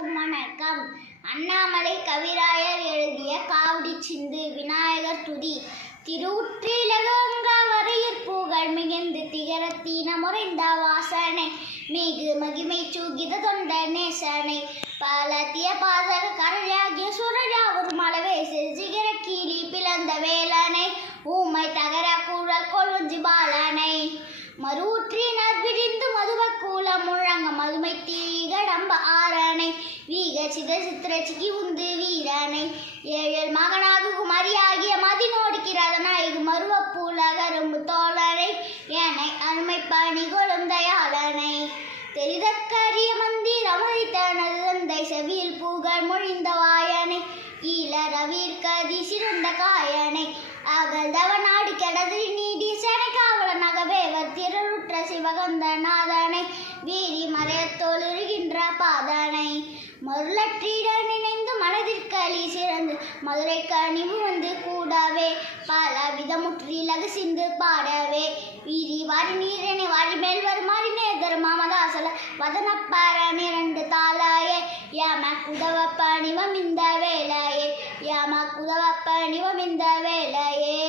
வணக்கம் அண்ணாமலை கவிராயர் எழுதிய காவடி சிந்து விநாயகர் துதி. திருவுற்றிலகங்கா வரையிற் புகழ் மிகுந்து திகரத்தீன முறைந்த வாசனை. மிகு மகிமை சூகித தொண்ட நேசனை. பலத்திய பாதர கரையாகிய சுரஜாவூர் மலவே சிறுசிகர கீழி பிளந்த வேலனை. ஊமை தகர கூழல் கொள்வஞ்சி பாலனை. மறுவுற்றினர் விழிந்து மதுவ முழங்க மது ஆரணை வீக சித சித்திர சிக்கி உந்து வீரனை ஏழல் மகனாக குமரியாகிய மதினோடிக்கிறாத நாயகு மருவ பூலகரும்பு தோழனை ஏனை அருமை பணி கொழும் தெரிதக்கரிய தெரிதற்கரிய மந்திர மதித்தனது தந்தை செவியில் புகழ் மொழிந்த வாயனை ஈழ ரவிற்கதி சிறந்த காயனை அகழ்ந்தவ நாடு கெடதிரி நீடி செனை காவல நகவேவர் திரளுற்ற சிவகந்த நாதனை வீரி மறையத்தோழுகின்ற பாதனை மருளற்றிட நினைந்து மனதிற்களி சிறந்து மதுரை அணிவு வந்து கூடவே. பல விதமுற்றிலகு சிந்து பாடவே. வீரி வாரி நீரனை வாரி மேல் வருமாறி நேதர் மாமதாசல வதனப்பார நிரண்டு தாளாயே. யாம குதவ பணிவம் இந்த வேலையே யாம குதவ பணிவம் இந்த வேலையே